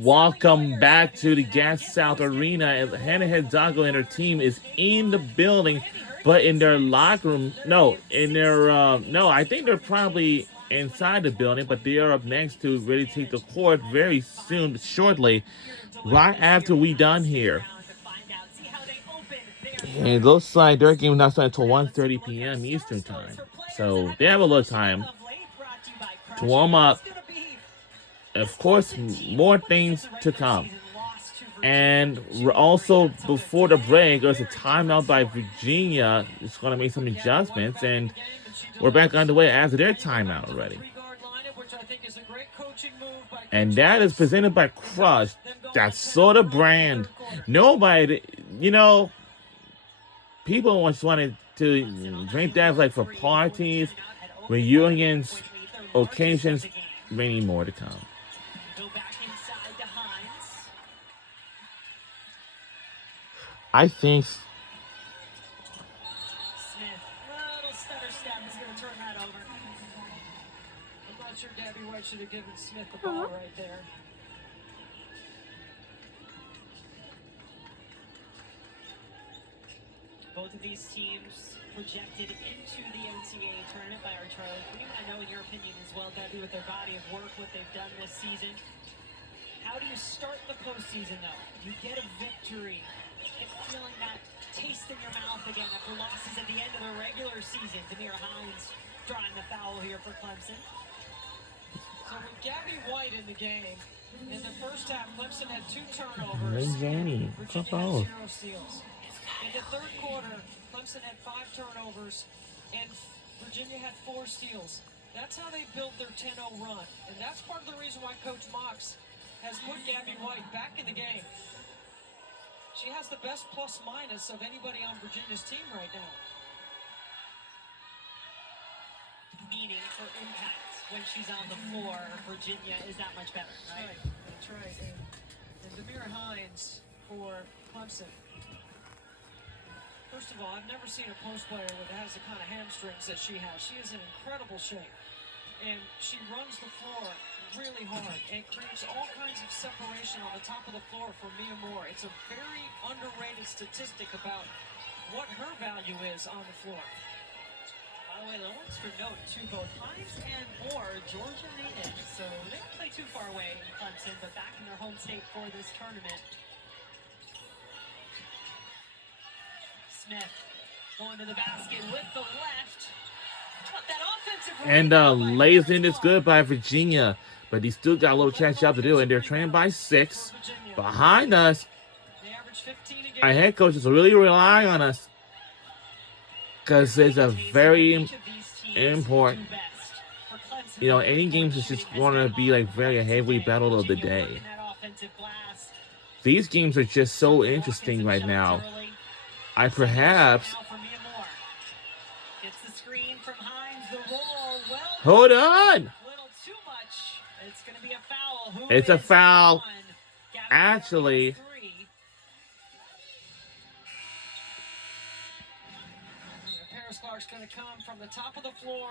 Welcome back to the Gas South Arena. And Hannah Hidalgo and her team is in the building, but in their locker room. No, in their no, I think they're probably inside the building, but they are up next to really take the court very soon, shortly, right after we done here. And it looks like their game is not starting until 1:30 p.m. Eastern time, so they have a little time to warm up. Of course, more things to come. And also, before the break, there's a timeout by Virginia. It's going to make some adjustments, and we're back underway after their timeout already. And that is presented by Crush, that soda brand. Nobody, people just wanted to drink that like for parties, reunions, occasions, many more to come. I think Smith, little stutter step is going to turn that over. I'm not sure Gabby White should have given Smith the ball right there. Both of these teams projected into the NCAA tournament by our Charlie Queen. I know in your opinion as well, Debbie, with their body of work, what they've done this season. How do you start the postseason, though? You get a victory. Get feeling that taste in your mouth again after losses at the end of the regular season. Demir Hines drawing the foul here for Clemson. So with Gabby White in the game, in the first half, Clemson had 2 turnovers. Virginia had 0 steals. In the third quarter, Clemson had 5 turnovers, and Virginia had 4 steals. That's how they built their 10-0 run. And that's part of the reason why Coach Mox has put Gabby White back in the game. She has the best plus-minus of anybody on Virginia's team right now. Meaning for impact when she's on the floor, Virginia is that much better, right? That's right. And Demir Hines for Clemson. First of all, I've never seen a post player that has the kind of hamstrings that she has. She is in incredible shape. And she runs the floor really hard and creates all kinds of separation on the top of the floor for Mia Moore. It's a very underrated statistic about what her value is on the floor. By the way, the ones for note too, both Hines and Moore, Georgia native, so they don't play too far away in Clemson, but back in their home state for this tournament. Smith going to the basket with the left. And lays in is good by Virginia, but he still got a little catch up to do, and they're trailing by 6 behind us. Our head coach is really relying on us because it's a very important. Any games is just going to be like very heavy battle of the day. These games are just so interesting right now. I perhaps. Hold on! It's a foul. Actually, Paris Clark's going to come from the top of the floor,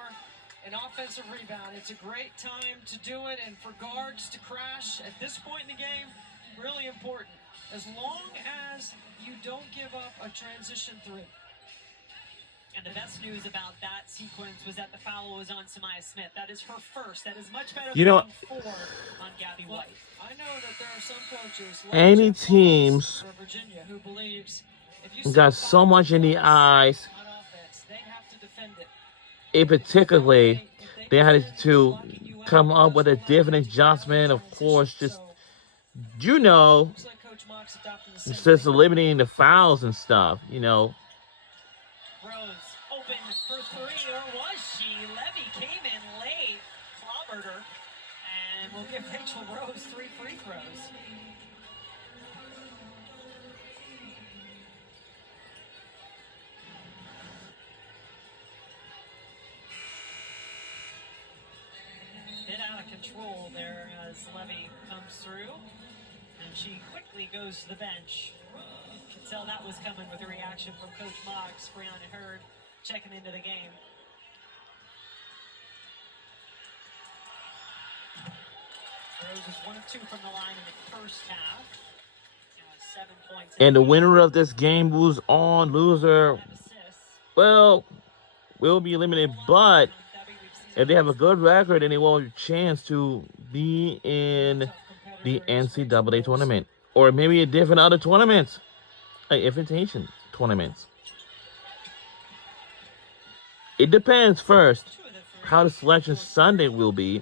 an offensive rebound. It's a great time to do it, and for guards to crash at this point in the game, really important. As long as you don't give up a transition 3. And the best news about that sequence was that the foul was on Samaya Smith. That is her first. That is much better than 4 on Gabby White. I know that there are some coaches like any teams Virginia who believes if you got so much in the eyes. On offense, they have to defend it. In particularly, they had to come up with a different adjustment. Of course, just it's just eliminating the fouls and stuff. Rose open for 3, or was she? Levy came in late, clobbered her, and we'll give Rachel Rose 3 free throws. Bit out of control there as Levy comes through, and she quickly goes to the bench. You can tell that was coming with a reaction from Coach Mox. Brianna Hurd checking into the game. Rose is 1 of 2 from the line in the first half. 7 points. And the winner of this game moves on. Loser, well, will be eliminated. But if they have a good record, then they will have a chance to be in the NCAA tournament. Or maybe a different other tournaments. Like invitation tournaments. It depends first how the selection Sunday will be.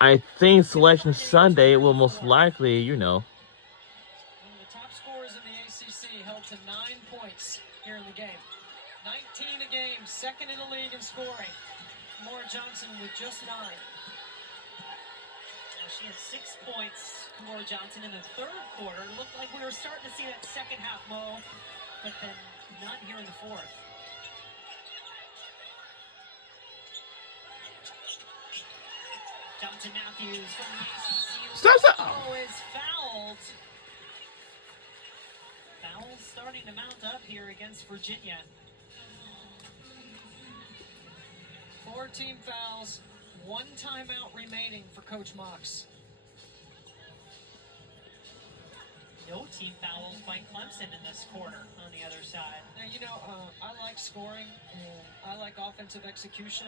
I think selection Sunday will most likely, you know. One of the top scorers in the ACC held to 9 points here in the game. 19 a game, second in the league in scoring. Kamora Johnson with just 9. Now she had 6 points, Kamora Johnson, in the third quarter. It looked like we were starting to see that second half mo, but then not here in the fourth. Johnson Matthews from the ACC. Stop. Oh, is fouled. Fouls starting to mount up here against Virginia. 4 team fouls, 1 timeout remaining for Coach Mox. No team fouls by Clemson in this quarter on the other side. Now, you know, I like scoring and I like offensive execution.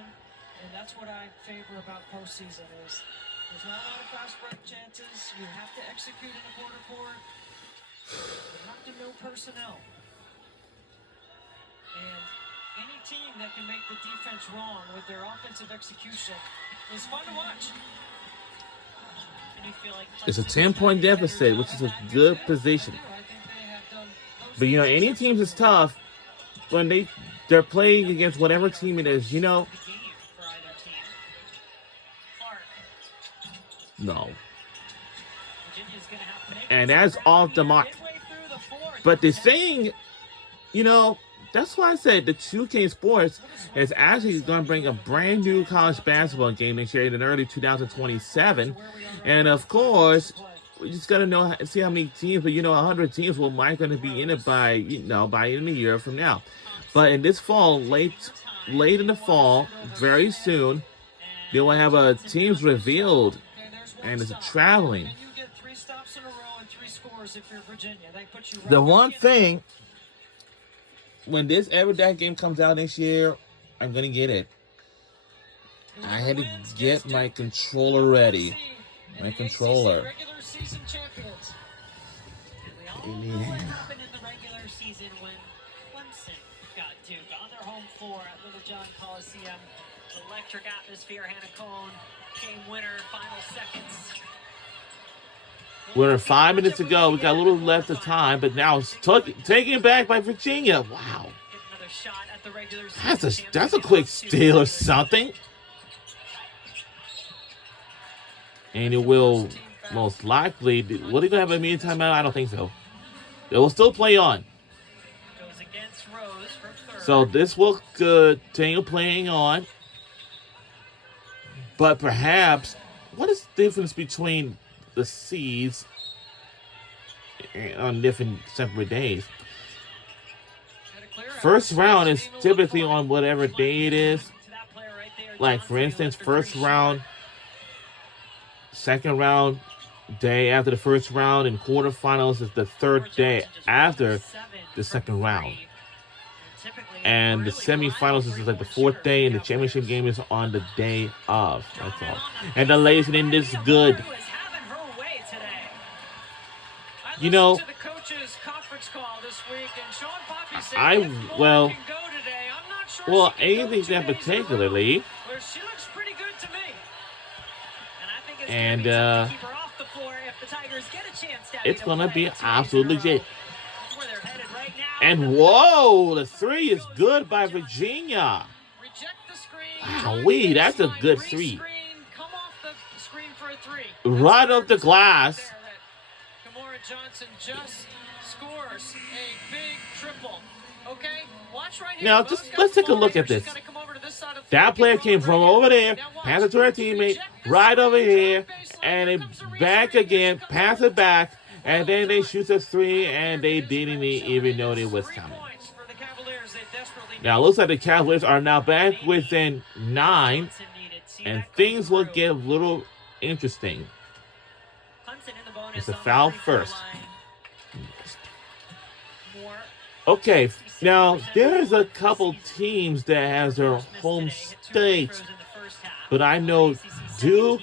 And that's what I favor about postseason is there's not a lot of fast break chances. You have to execute in a quarter court. You have to know personnel. And any team that can make the defense wrong with their offensive execution is fun to watch. And you feel like It's a 10-point deficit, which is a good position. But, you know, any teams is tough when they're playing against whatever team it is, you know. No. And that's off the mark. But the thing, you know, that's why I said the 2K Sports is actually going to bring a brand new college basketball game next year in early 2027. And of course, we just got to see how many teams, but you know, 100 teams might going to be in it by, you know, by in a year from now. But in this fall, late in the fall, very soon, they will have teams revealed. And it's traveling. The one thing, when this Everdeck game comes out next year, I'm gonna get it. I had to get my controller ready. My controller. What happened in the regular season when Clemson got Duke on their home floor at Little John Coliseum? Electric atmosphere, Hannah Cone. Game winner, final seconds. We're 5 minutes to go. We got a little left of time, but now it's taken back by Virginia. Wow. That's a quick steal or something. And it will most likely. What are they gonna have a mean timeout? I don't think so. It will still play on. So this will continue playing on. But perhaps, what is the difference between the seeds on different separate days? First round is typically on whatever day it is. Like, for instance, first round, second round, day after the first round, and quarterfinals is the third day after the second round. And the semifinals is like the fourth day, and the championship game is on the day of. That's all. And the ladies in this good. You know, anything that particularly. And it's gonna be absolutely legit. And whoa, the 3 is good by Virginia. Wow, that's a good 3. Right off the glass. Kamora Johnson just scores a big triple. Okay, watch right here. Now, let's take a look at this. That player came from over there, passed it to her teammate, right over here, and then back again, pass it back. And then they shoot a 3, and they didn't even know it was coming. Now, it looks like the Cavaliers are now back within 9, and things will get a little interesting. Clemson in the bonus It's a on the foul free throw first. line. Moore. Okay, now there's a couple teams that has their home state, but I know Duke,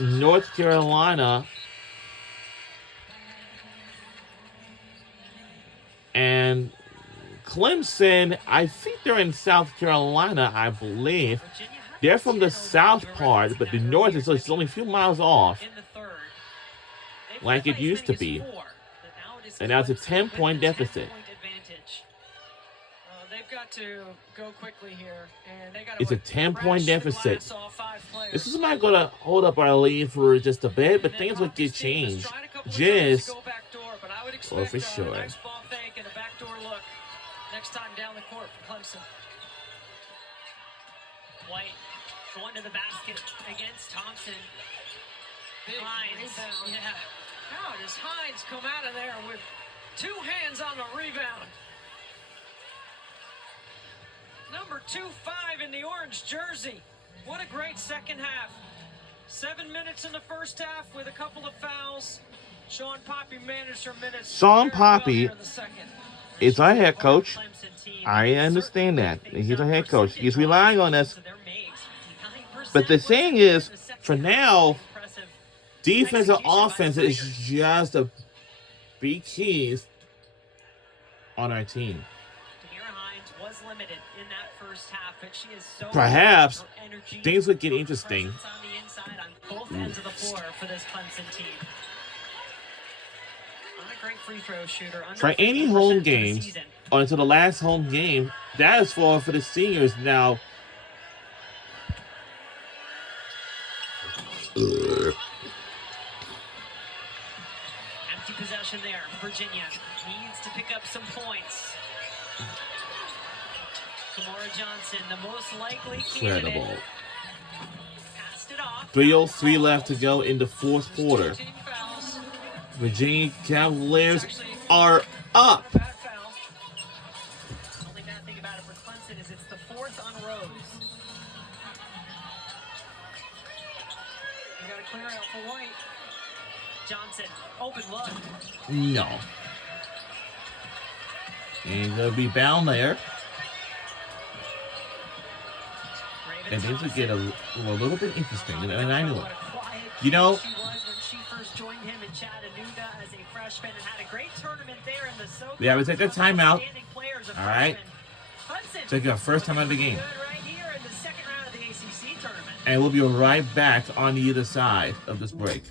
North Carolina, and Clemson. I think they're in South Carolina, I believe. They're from the south part, but the north is just only a few miles off, like it used to be. And now it's a 10-point deficit. They've got to go quickly here, and they got It's a 10-point deficit. This is not going to hold up our lead for just a bit, but things would get changed. Just, oh, for sure. Nice ball fake and a backdoor look. Next time down the court for Clemson. White going to the basket against Thompson. Big Hines. rebound. Yeah. How does Hines come out of there with 2 hands on the rebound? Number 2-5 in the orange jersey. What a great second half. 7 minutes in the first half with a couple of fouls. Sean Poppy managed her minutes. Sean very well Poppy here in the second. is our head coach. Clemson team. I understand that. He's a head coach. He's relying on us. So their makes 59% But the thing is, in the second for half. now, Impressive. defense and Execution by the offense is Tigers. just a big keys on our team. Tamira Hines was limited in that first half, but she is so Perhaps her energy, things would get her interesting. presence on the inside on both ends of the floor for this Clemson team. Not a great free throw shooter. Under For any 50% home for the games, season. or until the last home game, that is for the seniors now. Empty possession there. Virginia needs to pick up some points. Kamora Johnson, the most likely candidate. Incredible. Passed it off. 3:03 left to go in the fourth quarter. 13 fouls. Virginia Cavaliers are up. Bad foul. The only bad thing about it for Clemson is it's the fourth on Rose. You got to clear out for White. Johnson, open look. No. And they'll be bound there. Raven And things would Thompson. get a little bit interesting. And I know What it. a quiet You know- kid she was when she first joined him in Chattanooga as a freshman and had a great tournament there in the SoCon. Yeah, we take a timeout. Outstanding players of All right. freshmen. Clemson Take our first time out of the game. good right here in the second round of the ACC tournament. And we'll be right back on the other side of this break.